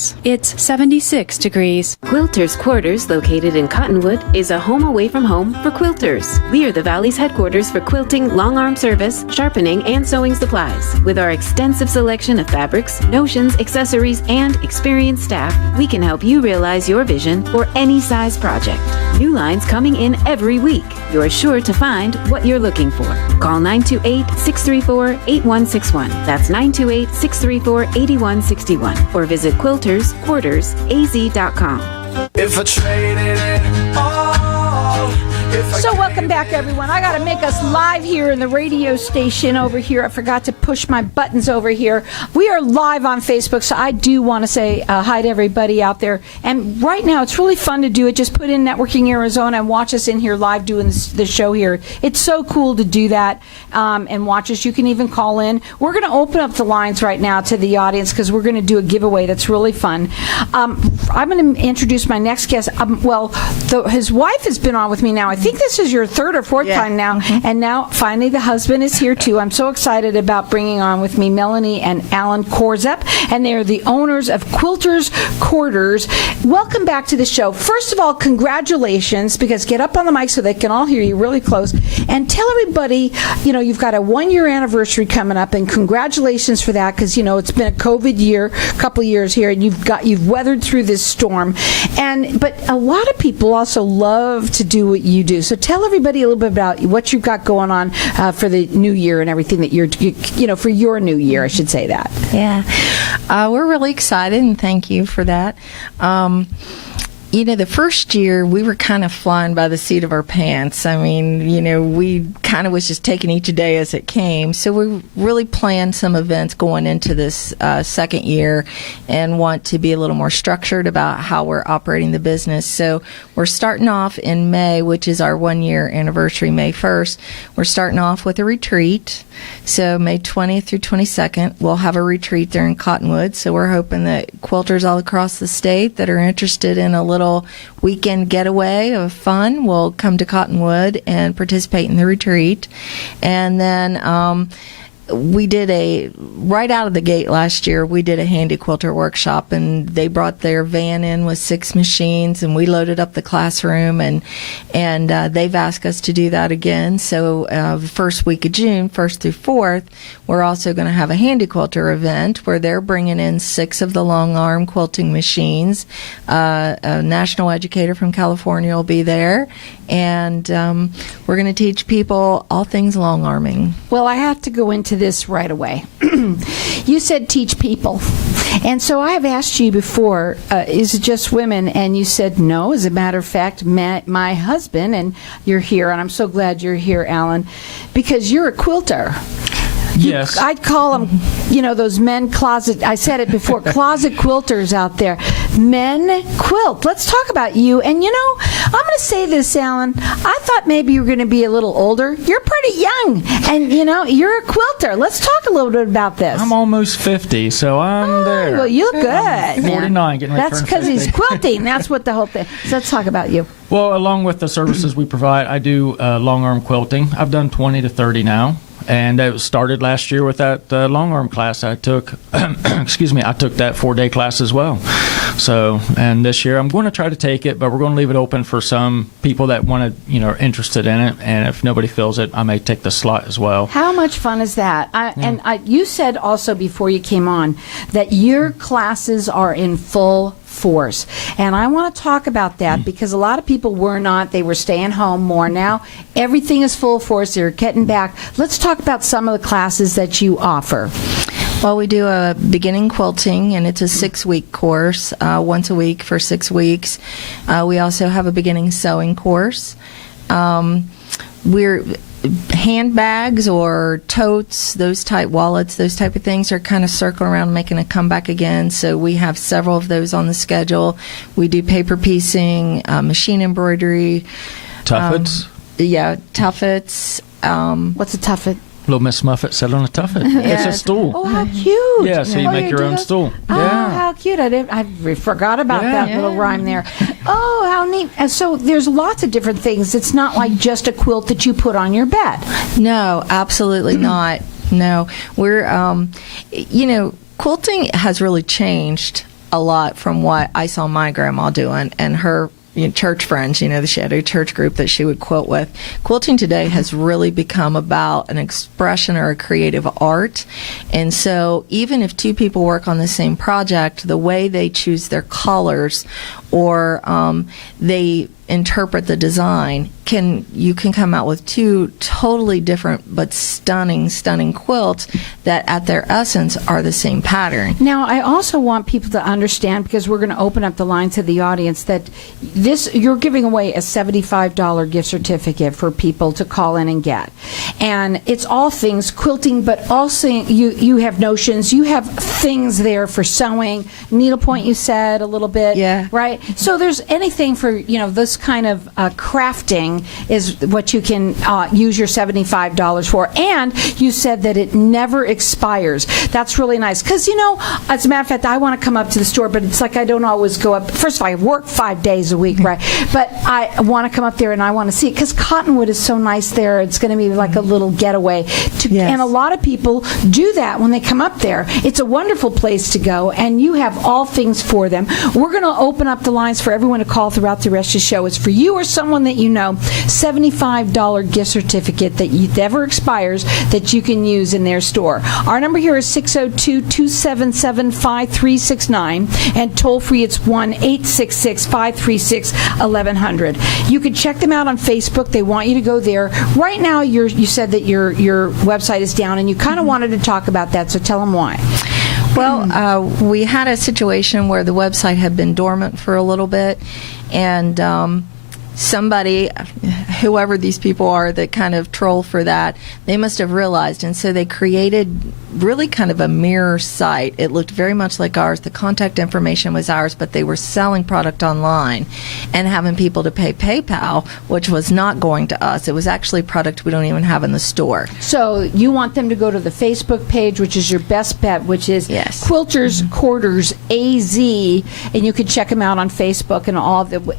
degrees. It's 76 degrees. Quilters Quarters, located in Cottonwood, is a home away from home for quilters. We are the Valley's headquarters for quilting, long arm service, sharpening, and sewing supplies. With our extensive selection of fabrics, notions, accessories, and experienced staff, we can help you realize your vision for any size project. New lines coming in every week. You're sure to find what you're looking for. Call 928-634-8161. That's 928-634-8161. Or visit QuiltersQuartersAZ.com. If I traded it all, So welcome back, everyone. I got to make us live here in the radio station over here. I forgot to push my buttons over here. We are live on Facebook, so I do want to say hi to everybody out there. And right now, it's really fun to do it. Just put in Networking Arizona and watch us in here live doing the show here. It's so cool to do that and watch us. You can even call in. We're going to open up the lines right now to the audience because we're going to do a giveaway that's really fun. I'm going to introduce my next guest. His wife has been on with me now. I think this is your third or fourth time now, and now finally the husband is here too. I'm so excited about bringing on with me Melanie and Alan Corzap, and they are the owners of Quilters Quarters. Welcome back to the show. First of all, congratulations, because get up on the mic so they can all hear you really close, and tell everybody, you've got a 1-year anniversary coming up, and congratulations for that, because it's been a COVID year, couple of years here, and you've weathered through this storm, but a lot of people also love to do what you do. So tell everybody a little bit about what you've got going on for the new year and everything that you're for your new year, I should say that. Yeah. We're really excited, and thank you for that. The first year, we were kind of flying by the seat of our pants. I mean, we kind of was just taking each day as it came. So we really planned some events going into this second year and want to be a little more structured about how we're operating the business. So we're starting off in May, which is our 1-year anniversary, May 1st. We're starting off with a retreat. So May 20th through 22nd, we'll have a retreat there in Cottonwood. So we're hoping that quilters all across the state that are interested in a little weekend getaway of fun will come to Cottonwood and participate in the retreat. And then we did right out of the gate last year, we did a handy quilter workshop, and they brought their van in with 6 machines, and we loaded up the classroom, and they've asked us to do that again. So the first week of June, 1st through 4th, we're also going to have a handy quilter event where they're bringing in 6 of the long arm quilting machines. A national educator from California will be there, and we're going to teach people all things long arming. Well, I have to go into this right away. You said teach people. And so I have asked you before, is it just women? And you said no. As a matter of fact, my husband, and you're here, and I'm so glad you're here, Alan, because you're a quilter. Yes. I'd call them, those men closet, I said it before, closet quilters out there. Men quilt. Let's talk about you. And, I'm going to say this, Alan. I thought maybe you were going to be a little older. You're pretty young. And, you're a quilter. Let's talk a little bit about this. I'm almost 50, so I'm there. Well, you look good. I'm 49, getting ready to That's turn because 50. he's quilting. That's what the whole thing. So let's talk about you. Well, along with the services we provide, I do long arm quilting. I've done 20 to 30 now. And it started last year with that long arm class I took. Excuse me, I took that 4-day class as well. So, and this year I'm going to try to take it, but we're going to leave it open for some people that want to, are interested in it. And if nobody fills it, I may take the slot as well. How much fun is that? And you said also before you came on that your classes are in full force. And I want to talk about that because a lot of people were not. They were staying home more. Now everything is full force. They're getting back. Let's talk about some of the classes that you offer. Well, we do a beginning quilting, and it's a 6-week course, once a week for 6 weeks. We also have a beginning sewing course. We're handbags or totes, those type wallets, those type of things are kind of circling around making a comeback again. So we have several of those on the schedule. We do paper piecing, machine embroidery. Tuffets? Tuffets. What's a tuffet? Little Miss Muffet sat on a tuffet. It's a stool. Oh, how cute. Yeah, so you make your own stool. Oh, yeah. how cute. I forgot about that little rhyme there. Oh, how neat. And so there's lots of different things. It's not like just a quilt that you put on your bed. No, absolutely not. No. We're, quilting has really changed a lot from what I saw my grandma doing and her church friends. She had a church group that she would quilt with. Quilting today has really become about an expression or a creative art. And so even if two people work on the same project, the way they choose their colors or they interpret the design, you can come out with two totally different but stunning quilts that at their essence are the same pattern. Now, I also want people to understand, because we're going to open up the line to the audience, that you're giving away a $75 gift certificate for people to call in and get. And it's all things quilting, but also you have notions, you have things there for sewing, needlepoint you said a little bit, yeah, right? So there's anything for, this kind of crafting is what you can use your $75 for. And you said that it never expires. That's really nice. Because, as a matter of fact, I want to come up to the store, but it's like I don't always go up. First of all, I work 5 days a week, right? But I want to come up there and I want to see it because Cottonwood is so nice there. It's going to be like a little getaway. And a lot of people do that when they come up there. It's a wonderful place to go, and you have all things for them. We're going to open up the lines for everyone to call throughout the rest of the show. It's for you or someone that you know, $75 gift certificate that never expires that you can use in their store. Our number here is 602-277-5369, and toll free it's 1-866-536-1100. You can check them out on Facebook. They want you to go there. Right now, you said that your website is down, and you kind of wanted to talk about that, so tell them why. Well, we had a situation where the website had been dormant for a little bit, and somebody, whoever these people are that kind of troll for that, they must have realized, and so they created really kind of a mirror site. It looked very much like ours. The contact information was ours, but they were selling product online and having people to pay PayPal, which was not going to us. It was actually product we don't even have in the store. So you want them to go to the Facebook page, which is your best bet, which is Quilters Quarters AZ, and you can check them out on Facebook and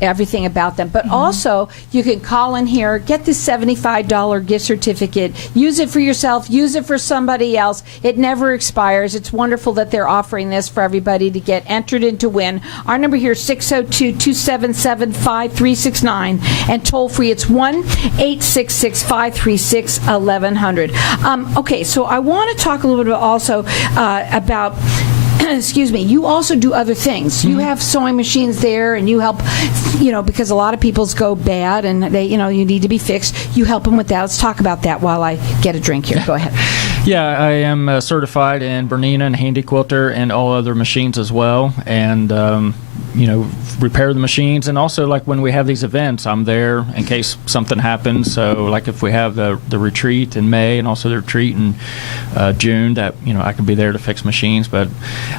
everything about them. But also, you can call in here, get this $75 gift certificate, use it for yourself, use it for somebody else. It never expires. It's wonderful that they're offering this for everybody to get entered in to win. Our number here is 602-277-5369, and toll free it's 1-866-536-1100. Okay, so I want to talk a little bit also about excuse me, you also do other things. You have sewing machines there, and you help, because a lot of people's go bad and they, you need to be fixed. You help them with that. Let's talk about that while I get a drink here. Go ahead. Yeah, I am certified in Bernina and Handy Quilter and all other machines as well, and repair the machines. And also, like when we have these events, I'm there in case something happens. So like if we have the retreat in May and also the retreat in June, that I can be there to fix machines. But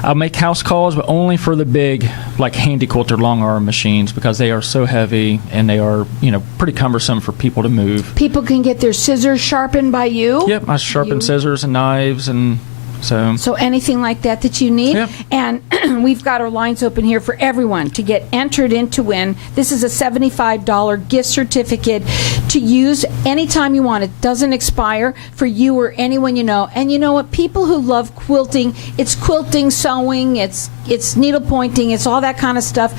I'll make house calls, but only for the big like Handy Quilter long arm machines, because they are so heavy and they are pretty cumbersome for people to move. People can get their scissors sharpened by you? Yep, I sharpen scissors and knives and So anything like that you need. Yep. And we've got our lines open here for everyone to get entered in to win. This is a $75 gift certificate to use anytime you want. It doesn't expire for you or anyone you know. And you know what? People who love quilting, it's quilting, sewing, it's needle pointing, it's all that kind of stuff.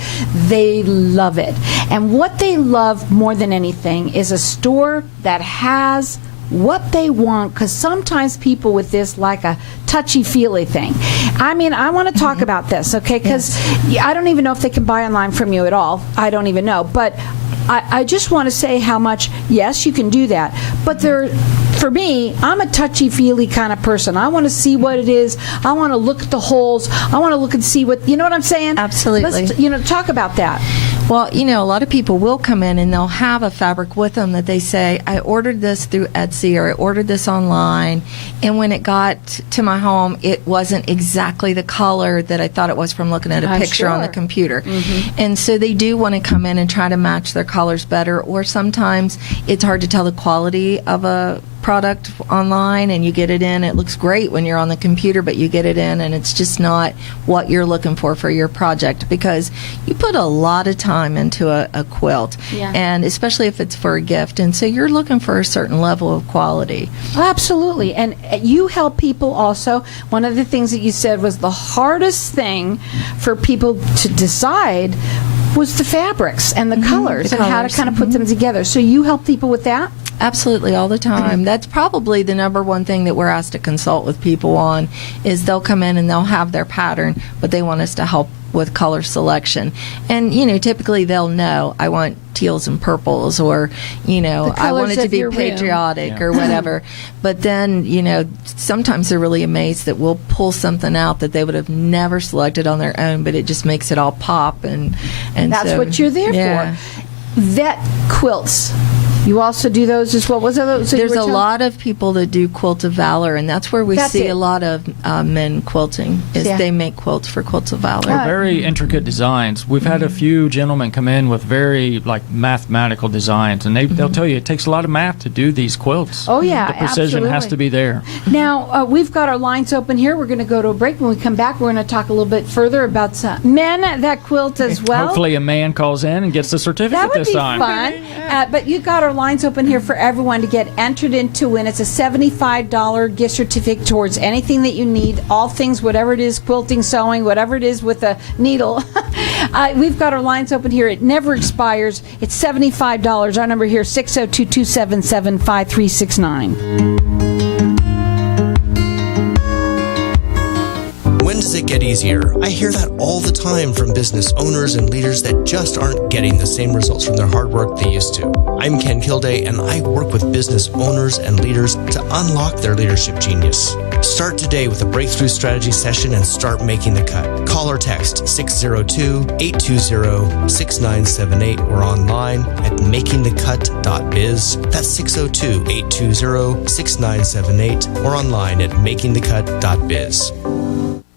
They love it. And what they love more than anything is a store that has what they want, because sometimes people with this like a touchy-feely thing. I mean, I want to talk about this, okay, because I don't even know if they can buy online from you at all. I don't even know. But I just want to say how much, yes, you can do that. But for me, I'm a touchy-feely kind of person. I want to see what it is. I want to look at the holes. I want to look and see what, you know what I'm saying? Absolutely. Let's, talk about that. Well, a lot of people will come in and they'll have a fabric with them that they say, I ordered this through Etsy or I ordered this online, and when it got to my home, it wasn't exactly the color that I thought it was from looking at a picture on the computer. Mm-hmm. And so they do want to come in and try to match their colors better, or sometimes it's hard to tell the quality of a product online and you get it in. It looks great when you're on the computer, but you get it in and it's just not what you're looking for your project, because you put a lot of time into a quilt, and especially if it's for a gift, and so you're looking for a certain level of quality. Absolutely. And you help people also. One of the things that you said was the hardest thing for people to decide was the fabrics and the colors and how to kind of put them together. So you help people with that? Absolutely, all the time. That's probably the number one thing that we're asked to consult with people on, is they'll come in and they'll have their pattern, but they want us to help with color selection. And, typically they'll know, I want teals and purples, or, I want it to be patriotic or whatever. But then, sometimes they're really amazed that we'll pull something out that they would have never selected on their own, but it just makes it all pop. And that's so, what you're there for. Vet quilts. You also do those as well? There's a lot of people that do Quilt of Valor, and that's where we see a lot of men quilting, is they make quilts for Quilts of Valor. They're very intricate designs. We've had a few gentlemen come in with very mathematical designs, and they'll tell you it takes a lot of math to do these quilts. Oh, yeah, the precision has to be there. Now, we've got our lines open here. We're going to go to a break. When we come back, we're going to talk a little bit further about men that quilt as well. Hopefully a man calls in and gets the certificate this time. That would be fun. But you've got our lines open here for everyone to get entered into win. It's a $75 gift certificate towards anything that you need, all things, whatever it is, quilting, sewing, whatever it is with a needle. We've got our lines open here. It never expires. It's $75. Our number here, 602-277-5369. When does it get easier? I hear that all the time from business owners and leaders that just aren't getting the same results from their hard work they used to. I'm Ken Kilday, and I work with business owners and leaders to unlock their leadership genius. Start today with a breakthrough strategy session and start making the cut. Call or text 602-820-6978 or online at makingthecut.biz. That's 602-820-6978 or online at makingthecut.biz.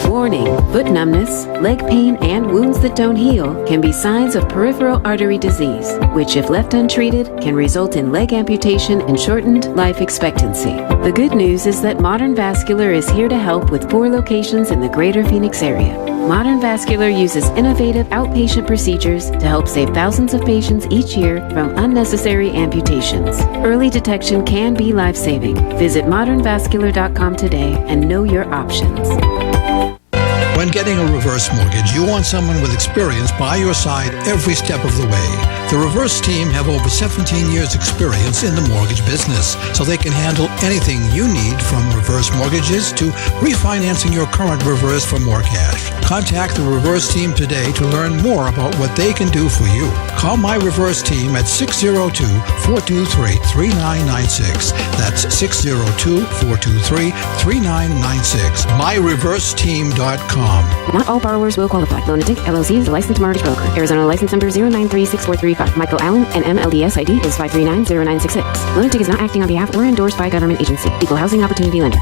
Warning, foot numbness, leg pain, and wounds that don't heal can be signs of peripheral artery disease, which, if left untreated, can result in leg amputation and shortened life expectancy. The good news is that Modern Vascular is here to help with 4 locations in the greater Phoenix area. Modern Vascular uses innovative outpatient procedures to help save thousands of patients each year from unnecessary amputations. Early detection can be life-saving. Visit modernvascular.com today and know your options. When getting a reverse mortgage, you want someone with experience by your side every step of the way. The reverse team have over 17 years experience in the mortgage business, so they can handle anything you need, from reverse mortgages to refinancing your current reverse for more cash. Contact the reverse team today to learn more about what they can do for you. Call my reverse team at 602-423-3996. That's 602-423-3996. myreverseteam.com. Not all borrowers will qualify. Lunatic LLC is a licensed mortgage broker. Arizona license number 0936435. Michael Allen and MLDS ID is 5390966. Lunatic is not acting on behalf or endorsed by a government agency. Equal housing opportunity lender.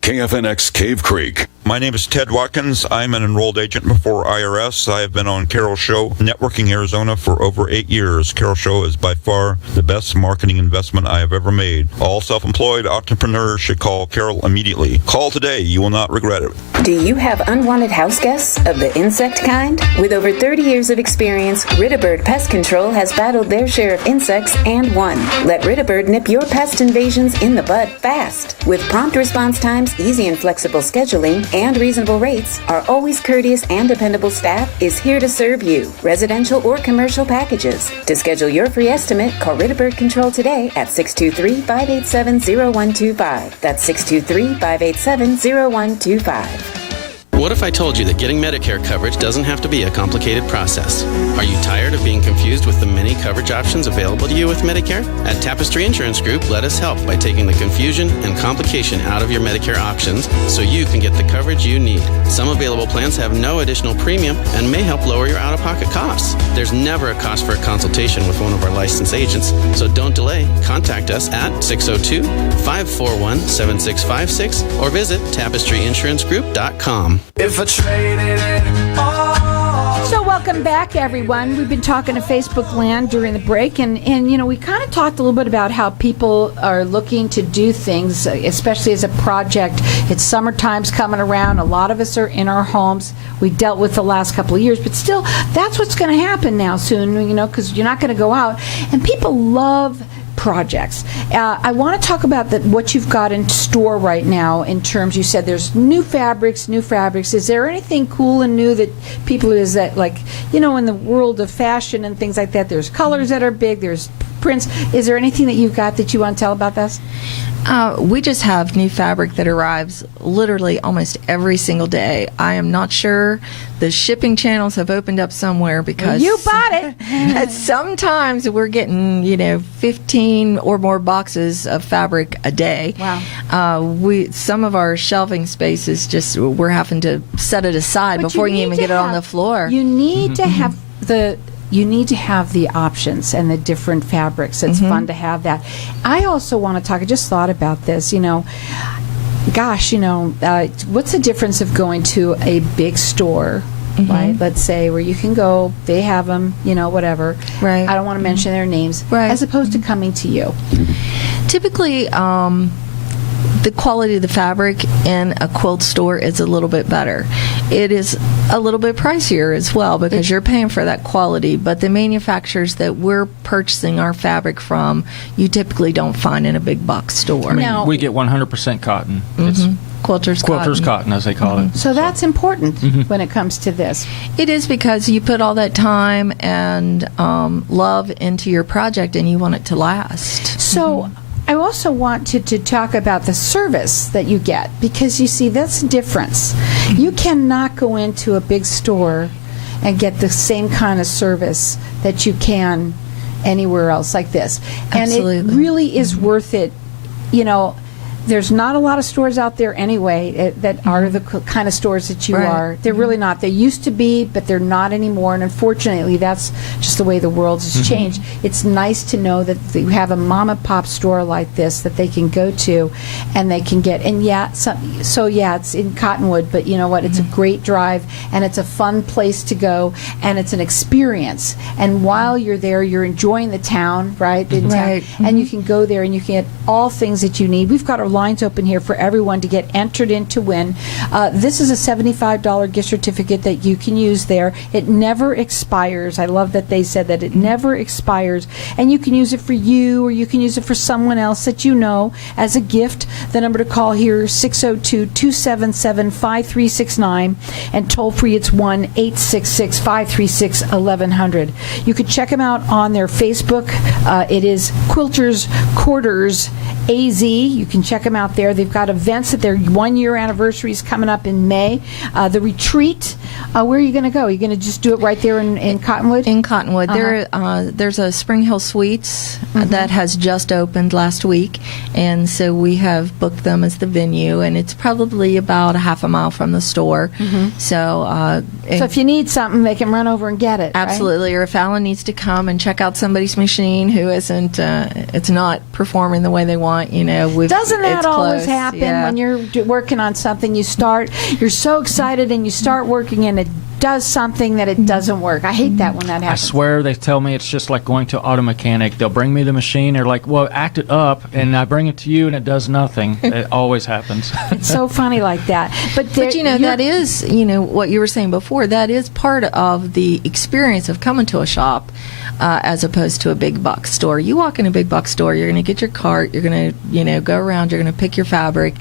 KFNX Cave Creek. My name is Ted Watkins. I'm an enrolled agent before IRS. I have been on Carol's Show, Networking Arizona, for over 8 years. Carol's Show is by far the best marketing investment I have ever made. All self-employed entrepreneurs should call Carol immediately. Call today. You will not regret it. Do you have unwanted house guests of the insect kind? With over 30 years of experience, Ritterbird Pest Control has battled their share of insects and won. Let Ritterbird nip your pest invasions in the bud fast. With prompt response times, easy and flexible scheduling, and reasonable rates, our always courteous and dependable staff is here to serve you. Residential or commercial packages. To schedule your free estimate, call Ritterbird Control today at 623-587-0125. That's 623-587-0125. What if I told you that getting Medicare coverage doesn't have to be a complicated process? Are you tired of being confused with the many coverage options available to you with Medicare? At Tapestry Insurance Group, let us help by taking the confusion and complication out of your Medicare options so you can get the coverage you need. Some available plans have no additional premium and may help lower your out-of-pocket costs. There's never a cost for a consultation with one of our licensed agents, so don't delay. Contact us at 602-541-7656 or visit tapestryinsurancegroup.com. If I traded it all. So welcome Welcome back, everyone. We've been talking to Facebook Land during the break, and we kind of talked a little bit about how people are looking to do things, especially as a project. It's summertime's coming around. A lot of us are in our homes. We dealt with the last couple of years, but still, that's what's going to happen now soon, because you're not going to go out. And people love projects. I want to talk about what you've got in store right now in terms, you said there's new fabrics. Is there anything cool and new that people, in the world of fashion and things like that, there's colors that are big, there's prints. Is there anything that you've got that you want to tell about this? We just have new fabric that arrives literally almost every single day. I am not sure the shipping channels have opened up somewhere because you bought it. Sometimes we're getting 15 or more boxes of fabric a day. Wow. Some of our shelving space is just, we're having to set it aside before you can even get it on the floor. You need to have the options and the different fabrics. It's fun to have that. I also want to talk, I just thought about this, what's the difference of going to a big store, right? Let's say where you can go, they have them, whatever. Right. I don't want to mention their names. Right. As opposed to coming to you. Typically, the quality of the fabric in a quilt store is a little bit better. It is a little bit pricier as well because you're paying for that quality, but the manufacturers that we're purchasing our fabric from, you typically don't find in a big box store. No. We get 100% cotton. It's Quilters cotton, as they call it. So that's important when it comes to this. It is because you put all that time and love into your project and you want it to last. So I also want to talk about the service that you get, because you see, that's the difference. You cannot go into a big store and get the same kind of service that you can anywhere else like this. And Absolutely. it really is worth it. There's not a lot of stores out there anyway that are the kind of stores that you Right. are. They're really not. They used to be, but they're not anymore. And unfortunately, that's just the way the world has changed. It's nice to know that you have a mom and pop store like this that they can go to, and they can get. And it's in Cottonwood, but you know what? It's a great drive, and it's a fun place to go, and it's an experience. And while you're there, you're enjoying the town, right? Right. And you can go there and you can get all things that you need. We've got our lines open here for everyone to get entered in to win. This is a $75 gift certificate that you can use there. It never expires. I love that they said that it never expires. And you can use it for you, or you can use it for someone else that you know as a gift. The number to call here is 602-277-5369, and toll free it's 1-866-536-1100. You can check them out on their Facebook. It is Quilters Quarters AZ. You can check them out there. They've got events that their 1-year anniversary is coming up in May. The retreat, where are you going to go? Are you going to just do it right there in Cottonwood? In Cottonwood. There's a Spring Hill Suites that has just opened last week, and so we have booked them as the venue, and it's probably about a half a mile from the store. So if you need something, they can run over and get it. Absolutely. Right? Or if Alan needs to come and check out somebody's machine who isn't, it's not performing the way they want, Doesn't that it's always close. happen Yeah. when you're working on something? You're so excited and you start working and it does something that it doesn't work. I hate that when that I happens. swear they tell me it's just like going to auto mechanic. They'll bring me the machine. They're like, well, act it up. And I bring it to you and it does nothing. It always happens. It's so funny like that. But that is, what you were saying before, that is part of the experience of coming to a shop. As opposed to a big box store. You walk in a big box store, you're going to get your cart, you're going to, go around, you're going to pick your fabric.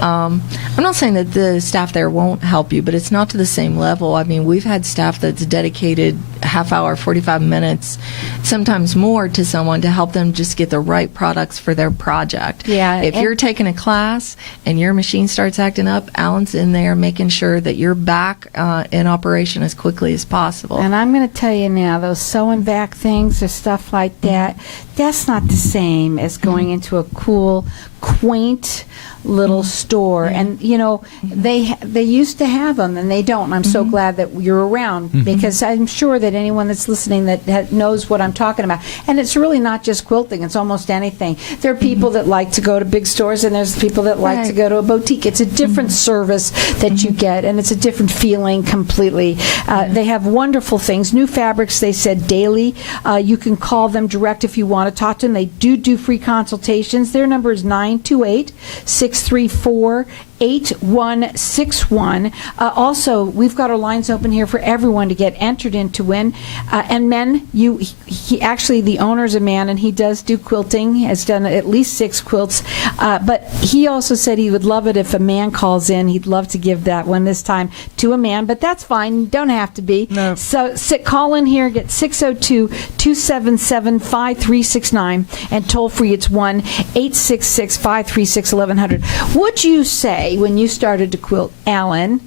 I'm not saying that the staff there won't help you, but it's not to the same level. I mean, we've had staff that's dedicated a half hour, 45 minutes, sometimes more, to someone to help them just get the right products for their project. Yeah, If you're taking a class and your machine starts acting up, Alan's in there making sure that you're back in operation as quickly as possible. And I'm going to tell you now, those sewing back things or stuff like that, that's not the same as going into a cool, quaint, little store. And, they used to have them, and they don't. And I'm so glad that you're around, because I'm sure that anyone that's listening that knows what I'm talking about. And it's really not just quilting. It's almost anything. There are people that like to go to big stores, and there's people that like to go to a boutique. It's a different service that you get, and it's a different feeling completely. They have wonderful things. New fabrics, they said, daily. You can call them direct if you want to talk to them. They do free consultations. Their number is 928-634-8161. Also, we've got our lines open here for everyone to get entered in to win. And men, he actually, the owner's a man, and he does do quilting, has done at least 6 quilts. But he also said he would love it if a man calls in. He'd love to give that one this time to a man, but that's fine. You don't have to be. No. So call in here, get 602-277-5369, and toll free it's 1-866-536-1100. Would you say, when you started to quilt, Alan,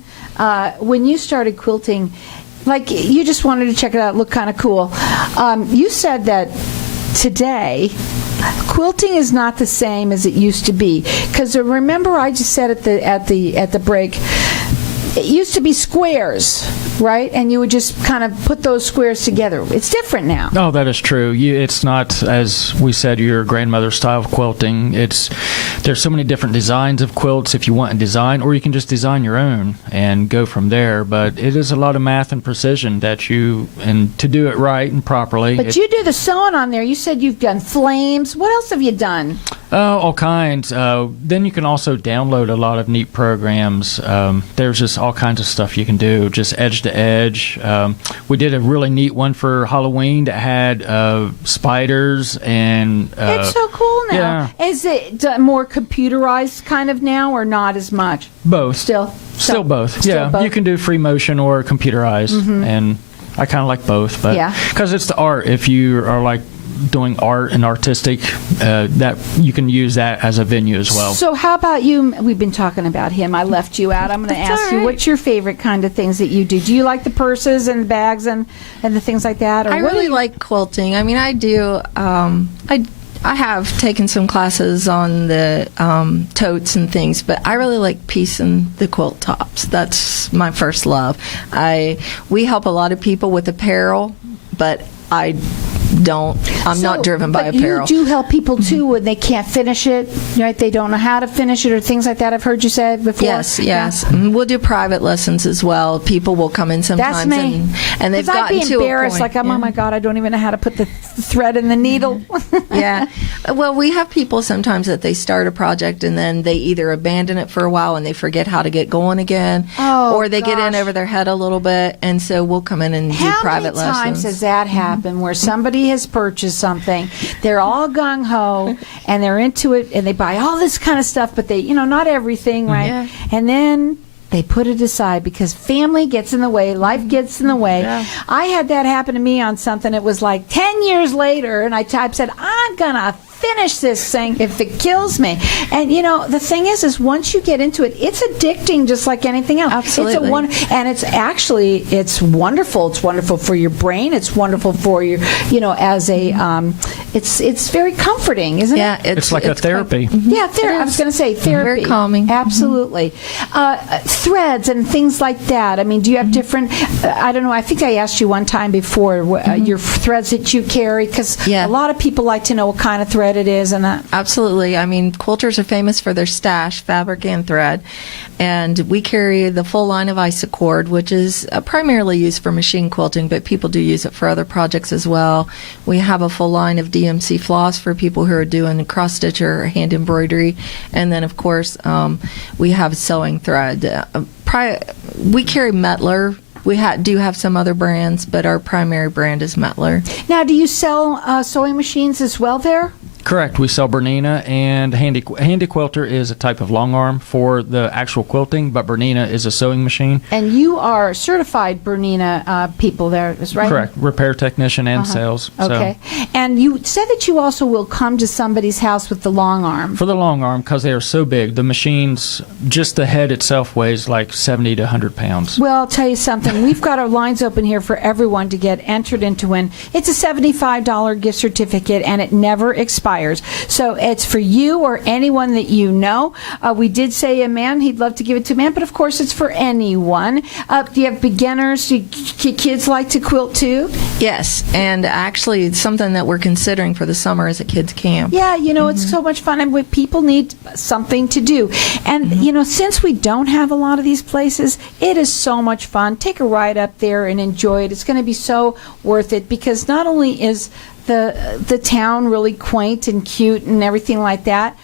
when you started quilting, like you just wanted to check it out, look kind of cool, you said that today quilting is not the same as it used to be, because remember I just said at the break, it used to be squares, right? And you would just kind of put those squares together. It's different now. Oh, that is true. It's not, as we said, your grandmother's style of quilting. There's so many different designs of quilts if you want a design, or you can just design your own and go from there. But it is a lot of math and precision and to do it right and properly. But you do the sewing on there. You said you've done flames. What else have you done? All kinds. Then you can also download a lot of neat programs. There's just all kinds of stuff you can do, just edge to edge. We did a really neat one for Halloween that had spiders and... it's so cool now. Yeah. Is it more computerized kind of now, or not as much? Both. Still both. Still Yeah, both. you can do free motion or computerized, and I kind of like both. But because it's the art, if you are like doing art and artistic, that you can use that as a venue as well. So how about you? We've been talking about him. I left you out. I'm going to ask you, what's your favorite kind of things that you do? Do you like the purses and bags and the things like that? Or I really like quilting. I mean, I do. I have taken some classes on the totes and things, but I really like piecing the quilt tops. That's my first love. We help a lot of people with apparel, but I'm not driven by apparel. But you do help people too when they can't finish it, right? They don't know how to finish it or things like that. I've heard you say before. Yes. And we'll do private lessons as well. People will come in sometimes. That's me. And they've gotten to a point. I'd be embarrassed, like, oh my God, I don't even know how to put the thread in the needle. Yeah. Well, we have people sometimes that they start a project and then they either abandon it for a while and they forget how to get going again, or they get in over their head a little bit, and so we'll come in and do private lessons. How many times has that happened where somebody has purchased something, they're all gung-ho, and they're into it, and they buy all this kind of stuff, but they, not everything, right? Yeah. And then they put it aside because family gets in the way, life gets in the way. Yeah. I had that happen to me on something. It was like 10 years later, and I said, I'm going to finish this thing if it kills me. And the thing is once you get into it, it's addicting just like anything else. Absolutely. And it's wonderful. It's wonderful for your brain. It's wonderful for your, as a it's very comforting, isn't it? Yeah, it's like a therapy. Yeah, I was going to say therapy. Very calming. Absolutely. Threads and things like that. I mean, do you have different, I don't know, I think I asked you one time before your threads that you carry, because a lot of people like to know what kind of thread it is. And that. Absolutely. I mean, quilters are famous for their stash, fabric and thread. And we carry the full line of Isacord, which is primarily used for machine quilting, but people do use it for other projects as well. We have a full line of DMC floss for people who are doing cross-stitch or hand embroidery. And then, of course, we have sewing thread. We carry Mettler. We do have some other brands, but our primary brand is Mettler. Now, do you sell sewing machines as well there? Correct. We sell Bernina, and Handy Quilter is a type of long arm for the actual quilting, but Bernina is a sewing machine. And you are certified Bernina people there, is right? Correct. Repair technician and sales. Okay. So. And you said that you also will come to somebody's house with the long arm. For the long arm, because they are so big, the machines, just the head itself weighs like 70 to 100 pounds. Well, I'll tell you something. We've got our lines open here for everyone to get entered into win. It's a $75 gift certificate, and it never expires. expires. So it's for you or anyone that you know. We did say a man, he'd love to give it to a man, but of course it's for anyone. Do you have beginners? Do kids like to quilt too? Yes, and actually it's something that we're considering for the summer as a kids camp. Yeah, it's so much fun, and people need something to do. And, since we don't have a lot of these places, it is so much fun. Take a ride up there and enjoy it. It's going to be so worth it, because not only is the town really quaint and cute and everything like that,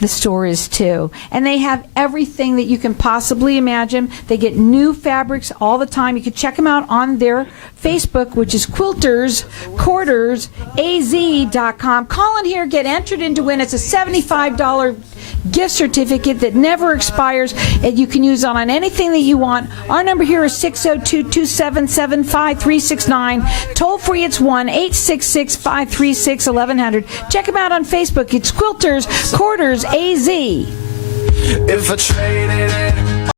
the store is too. And they have everything that you can possibly imagine. They get new fabrics all the time. You can check them out on their Facebook, which is Quiltersquartersaz.com. Call in here, get entered in to win. It's a $75 gift certificate that never expires, and you can use it on anything that you want. Our number here is 602-277-5369. Toll free, it's 1-866-536-1100. Check them out on Facebook. It's Quilters Quarters AZ. If I traded it